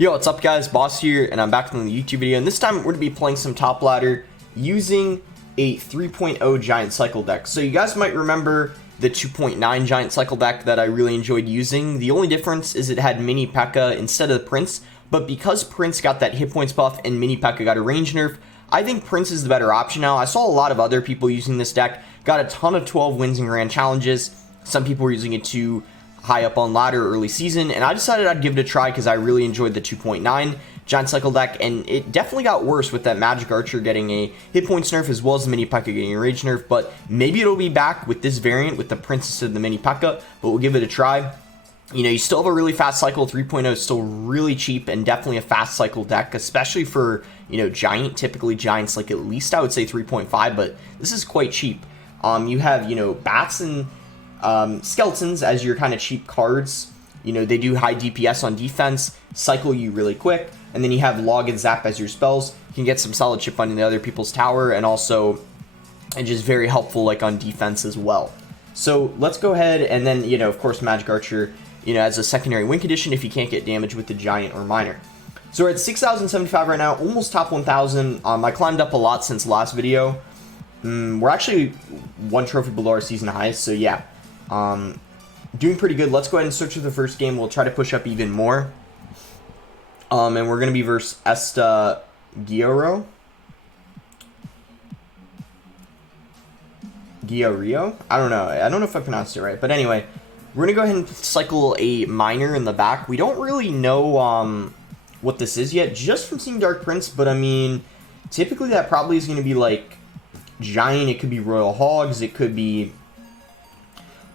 Yo, what's up guys, Boss here, and I'm back on the YouTube video, and this time we're going to be playing some top ladder using a 3.0 giant cycle deck. So you guys might remember the 2.9 giant cycle deck that I really enjoyed using. The only difference is it had mini pekka instead of the Prince, but because Prince got that hit points buff and mini pekka got a range nerf, I think Prince is the better option now. I saw a lot of other people using this deck, got a ton of 12 wins in grand challenges. Some people were using it to high up on ladder early season, and I decided I'd give it a try because I really enjoyed the 2.9 giant cycle deck, and it definitely got worse with that Magic Archer getting a hit points nerf as well as the mini pekka getting a rage nerf. But maybe it'll be back with this variant with the Princess and the mini pekka, but we'll give it a try. You know, you still have a really fast cycle. 3.0 is still really cheap and definitely a fast cycle deck, especially for, you know, giant. Typically giants, like at least I would say 3.5, but this is quite cheap. You have, you know, bats and skeletons as your kind of cheap cards. You know, they do high DPS on defense, cycle you really quick, and then you have log and zap as your spells. You can get some solid chip on the other people's tower, and also just very helpful like on defense as well. So let's go ahead, and then, you know, of course Magic Archer, you know, as a secondary win condition if you can't get damage with the giant or miner. So we're at 6,075 right now, almost top 1,000. I climbed up a lot since the last video. We're actually one trophy below our season highest, so yeah. Doing pretty good. Let's go ahead and search for the first game. We'll try to push up even more. And we're going to be versus Esta Giorio. Giorio? I don't know if I pronounced it right. But anyway, we're going to go ahead and cycle a miner in the back. We don't really know what this is yet, just from seeing Dark Prince. But I mean, typically that probably is going to be like giant. It could be Royal Hogs. It could be...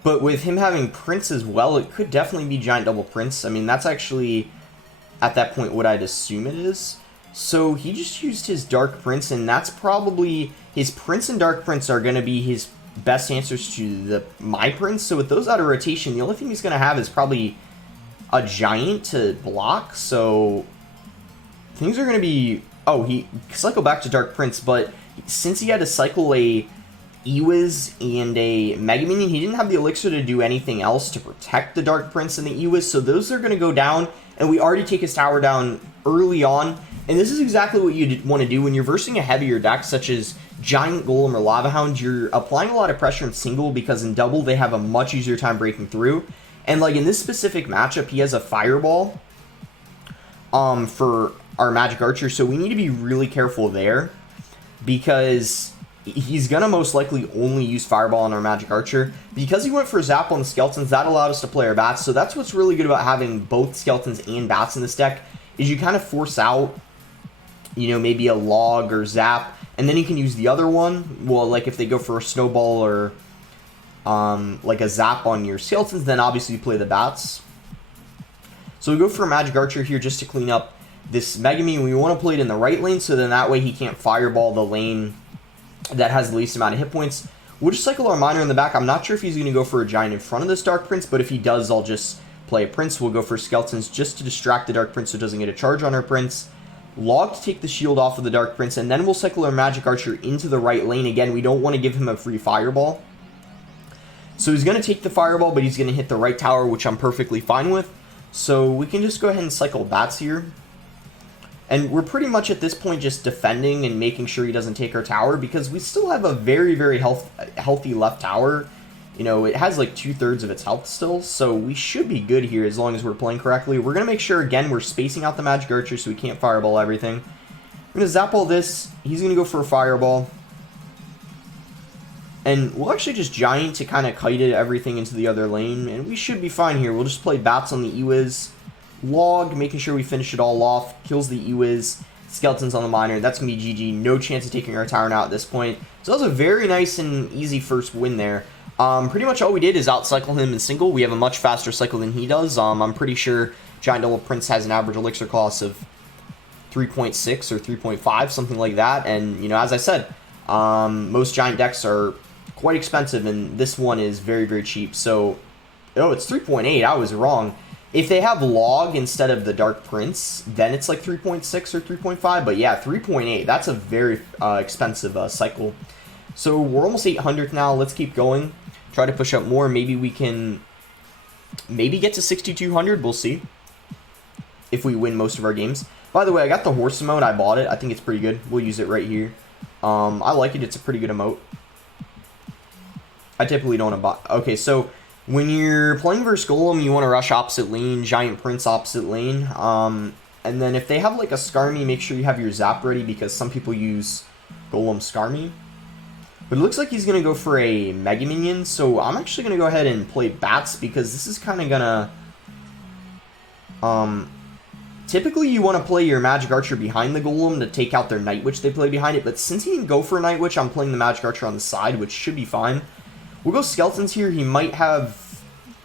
But with him having Prince as well, it could definitely be Giant Double Prince. I mean, that's actually, at that point, what I'd assume it is. So he just used his Dark Prince, and that's probably... His Prince and Dark Prince are going to be his best answers to my Prince. So with those out of rotation, the only thing he's going to have is probably a Giant to block. So things are going to be... Oh, he cycled back to Dark Prince, but since he had to cycle a Ewiz and a Mega Minion, he didn't have the Elixir to do anything else to protect the Dark Prince and the Ewiz, so those are going to go down, and we already take his tower down early on, and this is exactly what you want to do when you're versing a heavier deck, such as Giant, Golem, or Lava Hound. You're applying a lot of pressure in single, because in double, they have a much easier time breaking through, and like in this specific matchup, he has a Fireball for our Magic Archer, so we need to be really careful there, because he's going to most likely only use Fireball on our Magic Archer. Because he went for Zap on the Skeletons, that allowed us to play our Bats. So that's what's really good about having both Skeletons and Bats in this deck, is you kind of force out, you know, maybe a Log or Zap, and then you can use the other one. Well, like if they go for a Snowball or like a Zap on your Skeletons, then obviously you play the Bats. So we go for a Magic Archer here just to clean up this Mega Minion. We want to play it in the right lane, so then that way he can't Fireball the lane that has the least amount of hit points. We'll just cycle our miner in the back. I'm not sure if he's going to go for a giant in front of this Dark Prince, but if he does, I'll just play a Prince. We'll go for Skeletons just to distract the Dark Prince so it doesn't get a charge on our Prince. Log to take the shield off of the Dark Prince, and then we'll cycle our Magic Archer into the right lane. Again, we don't want to give him a free Fireball. So he's going to take the Fireball, but he's going to hit the right tower, which I'm perfectly fine with. So we can just go ahead and cycle Bats here. And we're pretty much at this point just defending and making sure he doesn't take our tower, because we still have a very, very healthy left tower. You know, it has like 2/3 of its health still, so we should be good here as long as we're playing correctly. We're going to make sure, again, we're spacing out the Magic Archer so we can't Fireball everything. We're going to zap all this. He's going to go for a Fireball. And we'll actually just Giant to kind of kite everything into the other lane, and we should be fine here. We'll just play Bats on the Ewiz. Log, making sure we finish it all off, kills the Ewiz, Skeletons on the miner. That's going to be GG. No chance of taking our tower now at this point. So that was a very nice and easy first win there. Pretty much all we did is outcycle him in single. We have a much faster cycle than he does. I'm pretty sure Giant Double Prince has an average elixir cost of 3.6 or 3.5, something like that. And, you know, as I said, most Giant decks are quite expensive, and this one is very, very cheap. So, oh, it's 3.8. I was wrong. If they have Log instead of the Dark Prince, then it's like 3.6 or 3.5. But yeah, 3.8. That's a very expensive cycle. So we're almost 800th now. Let's keep going. Try to push up more. Maybe we can get to 6,200. We'll see. if we win most of our games. By the way, I got the horse emote. I bought it. I think it's pretty good. We'll use it right here. I like it. It's a pretty good emote. I typically don't want to buy. Okay, so when you're playing versus Golem, you want to rush opposite lane, Giant Prince opposite lane. And then if they have like a Skarmy, make sure you have your Zap ready because some people use Golem Skarmy. But it looks like he's going to go for a Mega Minion, so I'm actually going to go ahead and play Bats because this is kind of going to... Typically you want to play your Magic Archer behind the Golem to take out their Night Witch they play behind it, but since he didn't go for a Night Witch, I'm playing the Magic Archer on the side, which should be fine. We'll go Skeletons here. He might have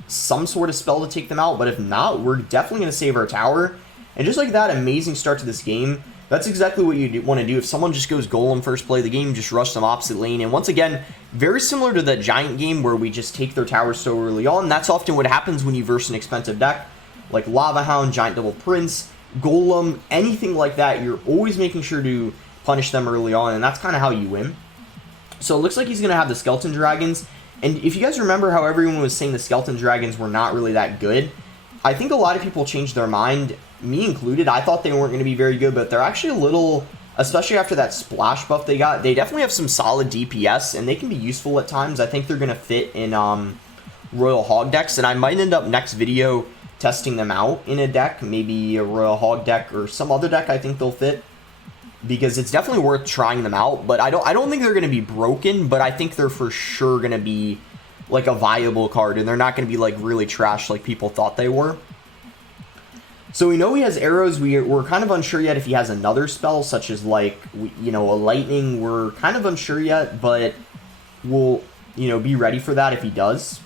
some sort of spell to take them out, but if not, we're definitely going to save our tower. And just like that, amazing start to this game. That's exactly what you want to do. If someone just goes Golem first play the game, just rush them opposite lane. And once again, very similar to the Giant game where we just take their towers so early on. That's often what happens when you verse an expensive deck. Like Lava Hound, Giant Double Prince, Golem, anything like that. You're always making sure to punish them early on. And that's kind of how you win. So it looks like he's going to have the Skeleton Dragons. And if you guys remember how everyone was saying the Skeleton Dragons were not really that good, I think a lot of people changed their mind, me included. I thought they weren't going to be very good, but they're actually a little, especially after that splash buff they got, they definitely have some solid DPS, and they can be useful at times. I think they're going to fit in Royal Hog decks, and I might end up next video testing them out in a deck, maybe a Royal Hog deck or some other deck I think they'll fit, because it's definitely worth trying them out. But I don't think they're going to be broken, but I think they're for sure going to be like a viable card, and they're not going to be like really trash like people thought they were. So we know he has arrows. We're kind of unsure yet if he has another spell, such as like, a lightning. We're kind of unsure yet, but we'll, be ready for that if he does.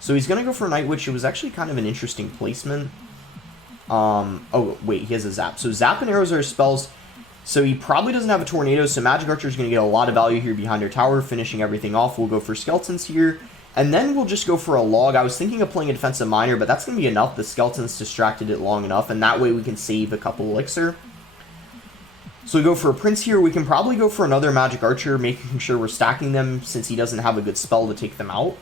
So he's going to go for Night Witch. It was actually kind of an interesting placement. Oh, wait, he has a Zap. So Zap and arrows are his spells. So he probably doesn't have a Tornado, so Magic Archer is going to get a lot of value here behind our tower, finishing everything off. We'll go for Skeletons here, and then we'll just go for a Log. I was thinking of playing a Defensive Miner, but that's going to be enough. The Skeletons distracted it long enough, and that way we can save a couple Elixir. So we go for a Prince here. We can probably go for another Magic Archer, making sure we're stacking them since he doesn't have a good spell to take them out.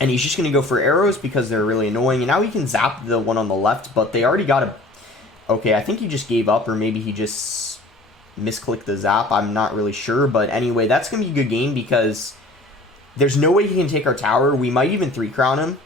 And he's just going to go for arrows because they're really annoying. And now he can zap the one on the left, but they already got a... Okay, I think he just gave up, or maybe he just misclicked the zap. I'm not really sure, but anyway, that's going to be a good game because there's no way he can take our tower. We might even 3-crown him.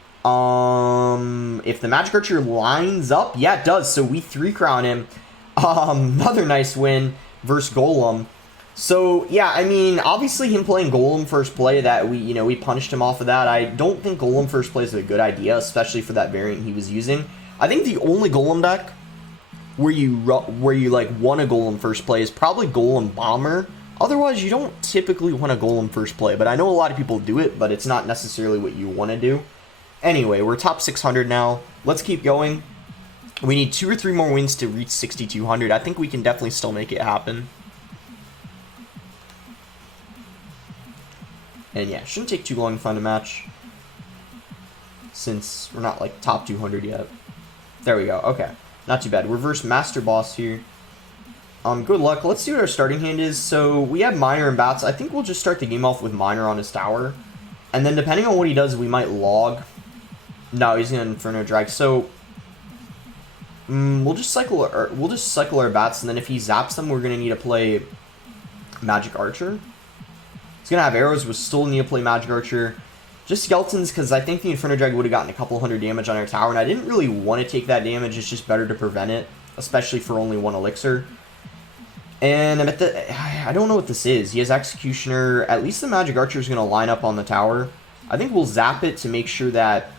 If the Magic Archer lines up, yeah, it does. So we 3-crown him. Another nice win versus Golem. So, yeah, I mean, obviously him playing Golem first play, that we punished him off of that. I don't think Golem first play is a good idea, especially for that variant he was using. I think the only Golem deck where you like want a Golem first play is probably Golem Bomber. Otherwise, you don't typically want a Golem first play, but I know a lot of people do it, but it's not necessarily what you want to do. Anyway, we're top 600 now. Let's keep going. We need 2 or 3 more wins to reach 6,200. I think we can definitely still make it happen. And yeah, shouldn't take too long to find a match, since we're not like top 200 yet. There we go. Okay, not too bad. Reverse Master Boss here. Good luck. Let's see what our starting hand is. So we have Miner and Bats. I think we'll just start the game off with Miner on his tower, and then depending on what he does, we might log. No, he's gonna Inferno Drag. So we'll just cycle our Bats, and then if he zaps them, we're gonna need to play Magic Archer. He's going to have arrows, we'll still need to play Magic Archer. Just Skeletons, because I think the Inferno Drag would have gotten a couple hundred damage on our tower, and I didn't really want to take that damage. It's just better to prevent it, especially for only 1 Elixir. And I don't know what this is. He has Executioner. At least the Magic Archer is going to line up on the tower. I think we'll zap it to make sure that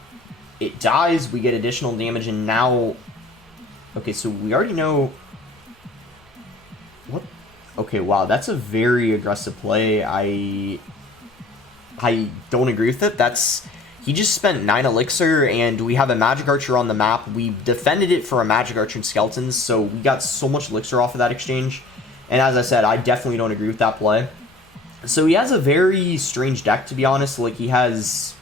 it dies. We get additional damage, and now... Okay, so we already know... What? Okay, wow, that's a very aggressive play. I don't agree with it. He just spent 9 Elixir, and we have a Magic Archer on the map. We defended it for a Magic Archer and Skeletons, so we got so much Elixir off of that exchange. And as I said, I definitely don't agree with that play. So he has a very strange deck, to be honest. Like, he has...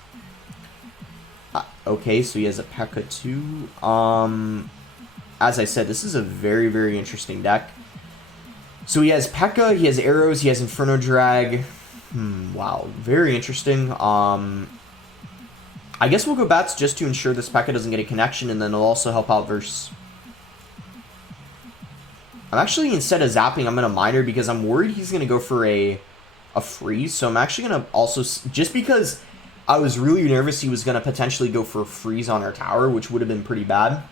okay, so he has a Pekka too. As I said, this is a very, very interesting deck. So he has Pekka, he has arrows, he has Inferno Drag. Wow, very interesting. I I guess we'll go bats just to ensure this pekka doesn't get a connection, and then it'll also help out versus... I'm actually, instead of zapping, I'm going to miner because I'm worried he's going to go for a freeze. So I'm actually going to also... Just because I was really nervous he was going to potentially go for a freeze on our tower, which would have been pretty bad.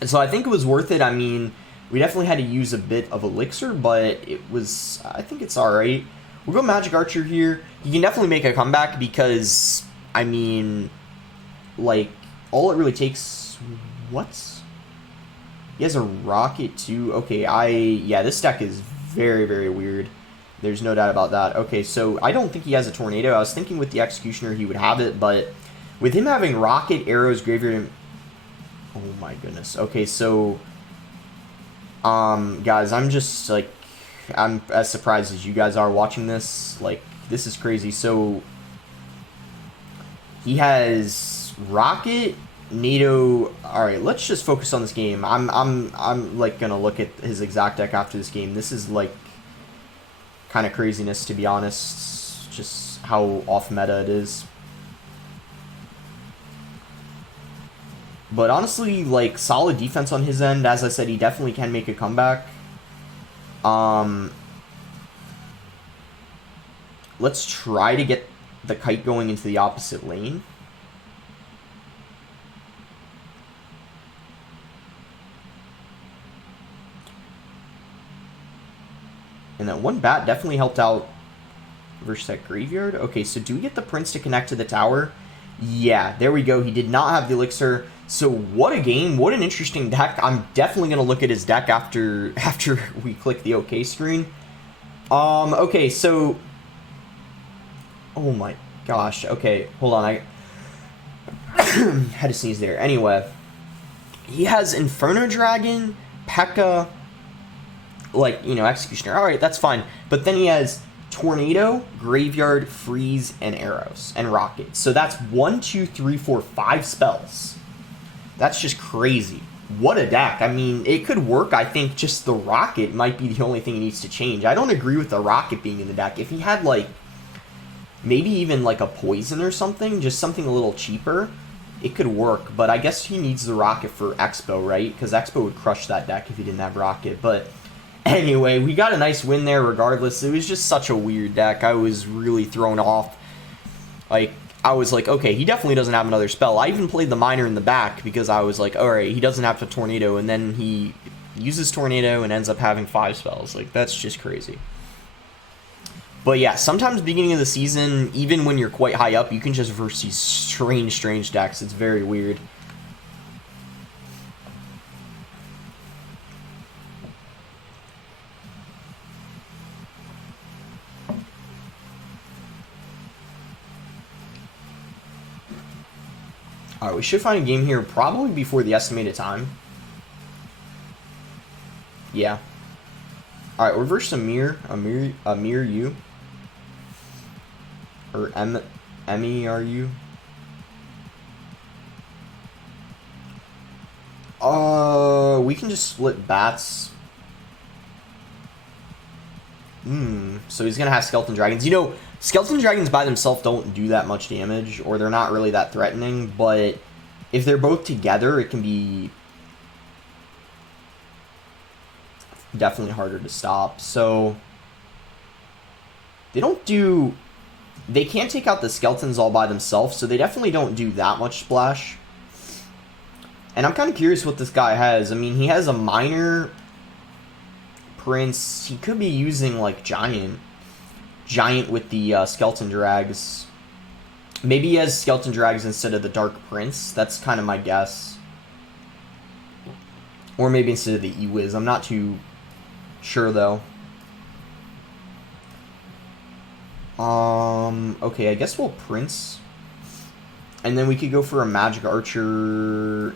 And so I think it was worth it. I mean, we definitely had to use a bit of elixir, but it was... I think it's alright. We'll go Magic Archer here. He can definitely make a comeback because, I mean, like, all it really takes... What? He has a rocket too. Okay, yeah, this deck is very, very weird. There's no doubt about that. Okay, so I don't think he has a tornado. I was thinking with the Executioner he would have it, but with him having rocket, arrows, graveyard... Oh my goodness. Okay, so... guys, I'm just, like... I'm as surprised as you guys are watching this. Like, this is crazy. So... He has rocket... NATO. All right, let's just focus on this game. I'm like gonna look at his exact deck after this game. This is like kind of craziness, to be honest. Just how off meta it is. But honestly, like, solid defense on his end. As I said, he definitely can make a comeback. Let's try to get the kite going into the opposite lane. And that one bat definitely helped out versus that graveyard. Okay, so do we get the Prince to connect to the tower? Yeah, there we go. He did not have the elixir. So what a game. What an interesting deck. I'm definitely going to look at his deck after we click the OK screen. Okay, so... Oh my gosh. Okay, hold on. I had to sneeze there. Anyway, he has Inferno Dragon, Pekka... Like, you know, Executioner. Alright, that's fine. But then he has Tornado, Graveyard, Freeze, and Arrows. And Rocket. So that's 1, 2, 3, 4, 5 spells. That's just crazy. What a deck. I mean, it could work. I think just the Rocket might be the only thing he needs to change. I don't agree with the Rocket being in the deck. If he had, like, maybe even, like, a Poison or something, just something a little cheaper, it could work. But I guess he needs the Rocket for Expo, right? Because Expo would crush that deck if he didn't have Rocket. But... Anyway, we got a nice win there regardless. It was just such a weird deck. I was really thrown off. Like, I was like, okay, he definitely doesn't have another spell. I even played the Miner in the back because I was like, alright, he doesn't have a Tornado. And then he uses Tornado and ends up having 5 spells. Like, that's just crazy. But yeah, sometimes beginning of the season, even when you're quite high up, you can just verse these strange decks. It's very weird. Alright, we should find a game here probably before the estimated time. Yeah. Alright, reverse Amir U. Or M-E-R-U. We can just split bats. So he's gonna have Skeleton Dragons. You know, Skeleton Dragons by themselves don't do that much damage, or they're not really that threatening, but if they're both together, it can be definitely harder to stop. So they can't take out the skeletons all by themselves, so they definitely don't do that much splash. And I'm kind of curious what this guy has. I mean, he has a Miner, Prince. He could be using, like, Giant with the Skeleton Drags. Maybe he has Skeleton Drags instead of the Dark Prince. That's kind of my guess. Or maybe instead of the E-Wiz. I'm not too sure, though. Okay, I guess we'll Prince. And then we could go for a Magic Archer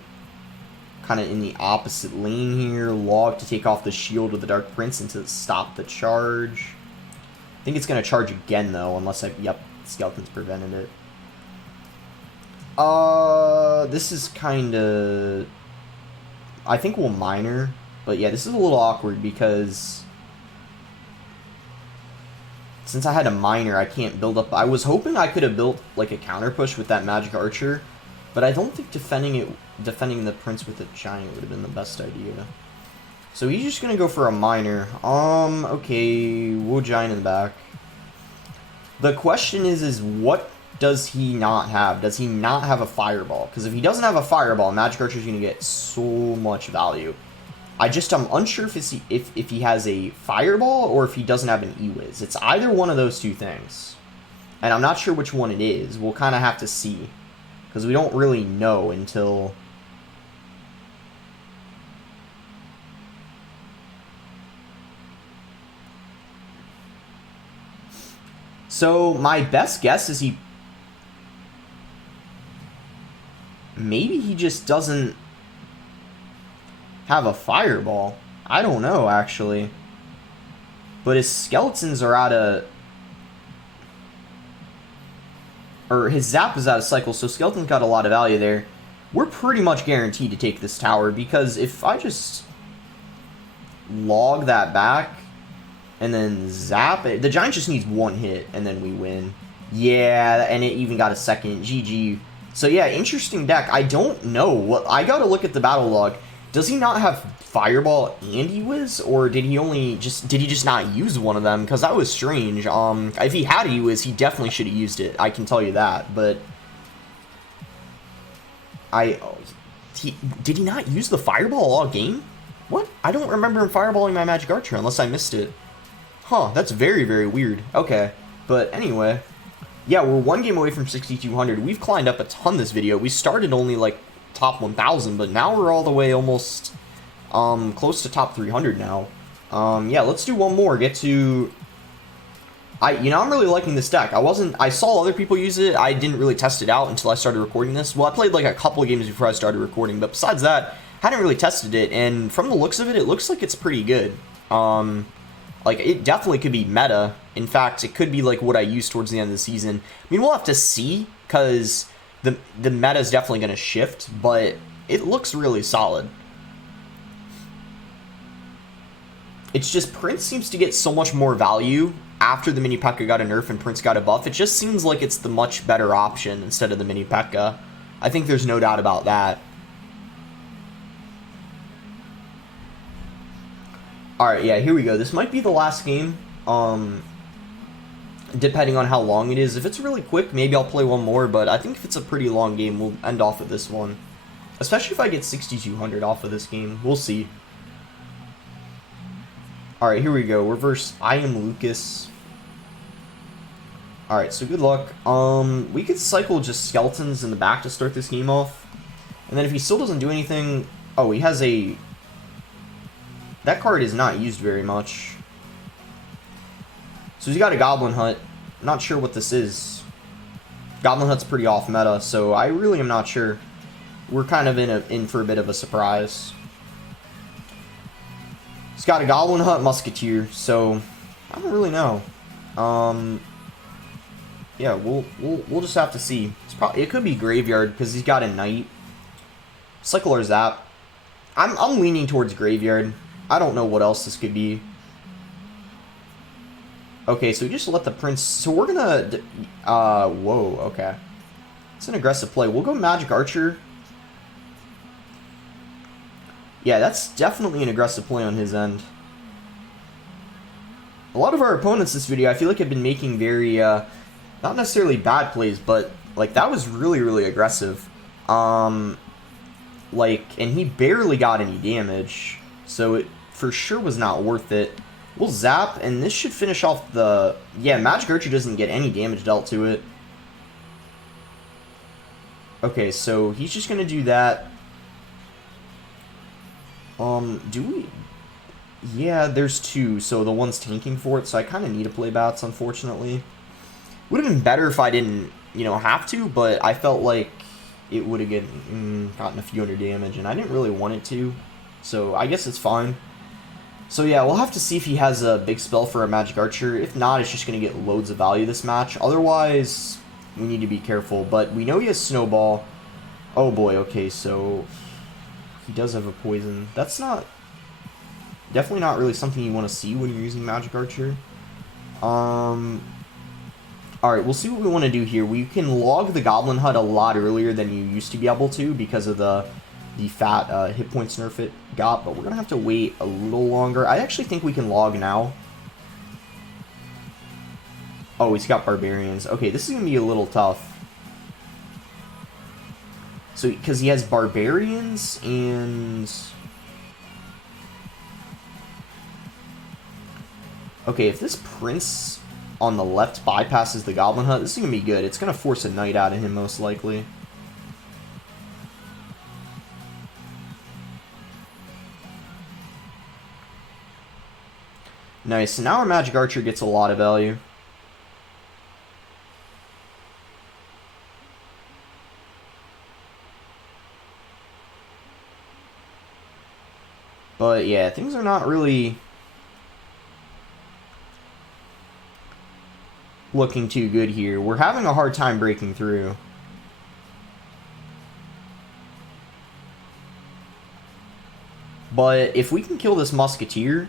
kind of in the opposite lane here. Log to take off the shield of the Dark Prince and to stop the charge. I think it's going to charge again, though, unless yep, Skeleton's prevented it. This is kind of... I think we'll Miner. But yeah, this is a little awkward because... since I had a miner, I can't build up. I was hoping I could have built like a counter push with that magic archer, but I don't think defending the prince with a giant would have been the best idea. So he's just gonna go for a miner. Okay, we'll giant in the back. The question is what does he not have? Does he not have a fireball? Because if he doesn't have a fireball, magic archer is gonna get so much value. I'm unsure if he has a fireball or if he doesn't have an E-Wiz. It's either one of those two things. And I'm not sure which one it is. We'll kind of have to see. Because we don't really know until... So, my best guess is maybe he just doesn't have a fireball. I don't know, actually. But his skeletons are out of... Or his zap is out of cycle, so skeleton's got a lot of value there. We're pretty much guaranteed to take this tower, because if I just log that back and then zap it, the giant just needs one hit and then we win. Yeah, and it even got a second. GG. So yeah, interesting deck. I don't know. I gotta look at the battle log. Does he not have Fireball and E-Wiz, or did he just not use one of them? Because that was strange. If he had E-Wiz, he definitely should have used it. I can tell you that. But did he not use the Fireball all game? What? I don't remember him fireballing my Magic Archer unless I missed it. Huh? That's very, very weird. Okay, but anyway, yeah, we're one game away from 6,200. We've climbed up a ton this video. We started only like top 1,000, but now we're all the way almost close to top 300 now. Yeah, let's do one more. Get to... I'm really liking this deck. I saw other people use it. I didn't really test it out until I started recording this. Well, I played like a couple of games before I started recording, but besides that, I hadn't really tested it, and from the looks of it, it looks like it's pretty good. Like, it definitely could be meta. In fact, it could be like what I use towards the end of the season. I mean, we'll have to see, because the meta is definitely going to shift, but it looks really solid. It's just Prince seems to get so much more value after the mini pekka got a nerf and Prince got a buff. It just seems like it's the much better option instead of the mini pekka. I think there's no doubt about that. Alright, yeah, here we go. This might be the last game, depending on how long it is. If it's really quick, maybe I'll play one more, but I think if it's a pretty long game, we'll end off with this one. Especially if I get 6,200 off of this game. We'll see. Alright, here we go. We're versus I Am Lucas. Alright, so good luck. We could cycle just skeletons in the back to start this game off. And then if he still doesn't do anything... Oh, he has a... That card is not used very much. So he's got a Goblin Hut. Not sure what this is. Goblin Hut's pretty off meta, so I really am not sure. We're kind of in for a bit of a surprise. He's got a Goblin Hut Musketeer, so I don't really know. Yeah, we'll just have to see. It could be Graveyard because he's got a Knight. Cycle or Zap. I'm leaning towards Graveyard. I don't know what else this could be. Okay, so we just let the Prince... So we're gonna... whoa, okay. It's an aggressive play. We'll go Magic Archer. Yeah, that's definitely an aggressive play on his end. A lot of our opponents this video, I feel like, have been making very, not necessarily bad plays, but, like, that was really, really aggressive. And he barely got any damage, so it for sure was not worth it. We'll zap, and this should finish off the... Yeah, Magic Archer doesn't get any damage dealt to it. Okay, so he's just gonna do that. Do we... Yeah, there's two, so the one's tanking for it, so I kind of need to play bats, unfortunately. Would have been better if I didn't, have to, but I felt like it would have gotten a few hundred damage, and I didn't really want it to, so I guess it's fine. So yeah, we'll have to see if he has a big spell for a Magic Archer. If not, it's just going to get loads of value this match. Otherwise, we need to be careful, but we know he has Snowball. Oh boy, okay, so... He does have a poison. That's not... Definitely not really something you want to see when you're using Magic Archer. Alright, we'll see what we want to do here. We can log the Goblin Hut a lot earlier than you used to be able to because of the fat hit points nerf it got, but we're going to have to wait a little longer. I actually think we can log now. Oh, he's got barbarians. Okay, this is going to be a little tough. So, because he has barbarians and... Okay, if this prince on the left bypasses the Goblin Hut, this is going to be good. It's going to force a knight out of him, most likely. Nice. So now our Magic Archer gets a lot of value. But yeah, things are not really looking too good here. We're having a hard time breaking through. But if we can kill this Musketeer...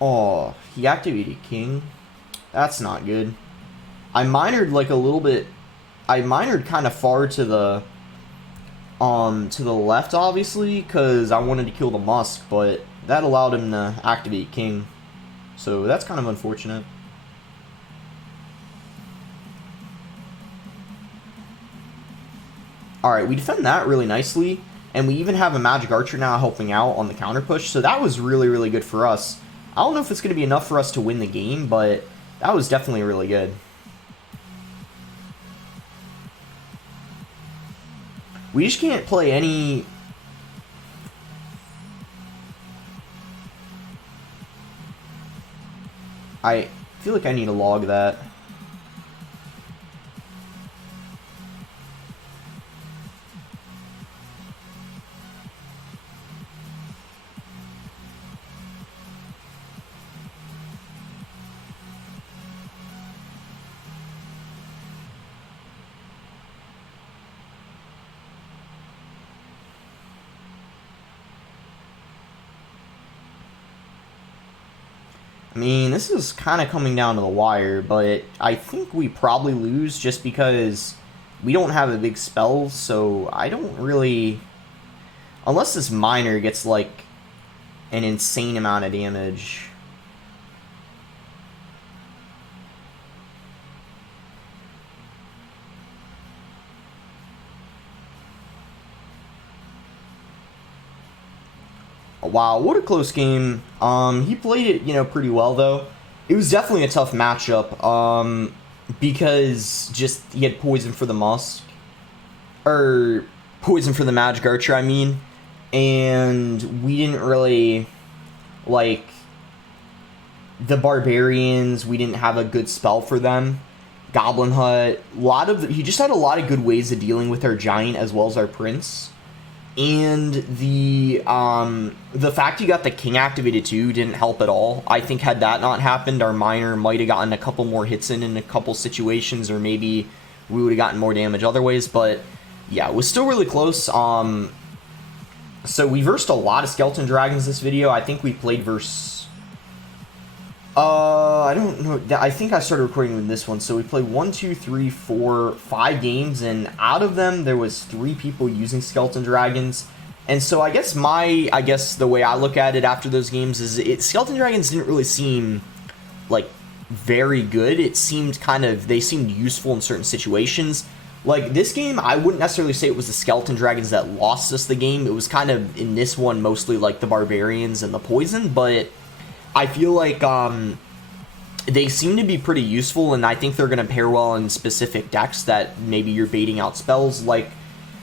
Oh, he activated King. That's not good. I minored like a little bit... I minored kind of far to the left, obviously, because I wanted to kill the Musk, but that allowed him to activate King. So that's kind of unfortunate. Alright, we defend that really nicely, and we even have a Magic Archer now helping out on the counter push, so that was really, really good for us. I don't know if it's going to be enough for us to win the game, but that was definitely really good. We just can't play any... I feel like I need to log that. I mean, this is kind of coming down to the wire, but I think we probably lose just because we don't have a big spell, so I don't really... Unless this miner gets, like, an insane amount of damage. Wow, what a close game. He played it, you know, pretty well, though. It was definitely a tough matchup, because just he had poison for the Musk. Or, poison for the Magic Archer, I mean. And we didn't really, like, the Barbarians, we didn't have a good spell for them. Goblin Hut, he just had a lot of good ways of dealing with our Giant as well as our Prince. And the fact he got the King activated too didn't help at all. I think had that not happened, our Miner might have gotten a couple more hits in a couple situations, or maybe we would have gotten more damage other ways. But yeah, it was still really close. So we versed a lot of Skeleton Dragons this video. I think we played verse... I don't know. I think I started recording with this one. So we played 1, 2, 3, 4, 5 games, and out of them there was 3 people using Skeleton Dragons. And so I guess the way I look at it after those games is Skeleton Dragons didn't really seem like very good. It seemed they seemed useful in certain situations. Like this game, I wouldn't necessarily say it was the Skeleton Dragons that lost us the game. It was kind of in this one mostly like the Barbarians and the Poison, but I feel like they seem to be pretty useful, and I think they're going to pair well in specific decks that maybe you're baiting out spells. Like,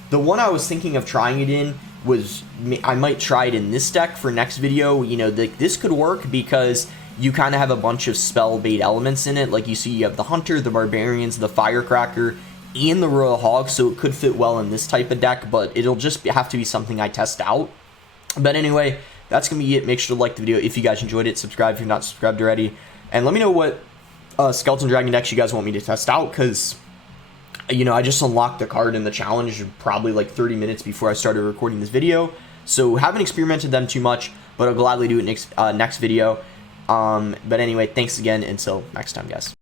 the one I was thinking of trying it in was, I might try it in this deck for next video. You know, this could work because you kind of have a bunch of spell bait elements in it. Like, you see you have the Hunter, the Barbarians, the Firecracker, and the Royal Hog, so it could fit well in this type of deck, but it'll just have to be something I test out. But anyway, that's going to be it. Make sure to like the video if you guys enjoyed it. Subscribe if you're not subscribed already. And let me know what Skeleton Dragon decks you guys want me to test out, because, you know, I just unlocked the card in the challenge probably like 30 minutes before I started recording this video. So haven't experimented them too much, but I'll gladly do it next video. But anyway, thanks again. Until next time, guys.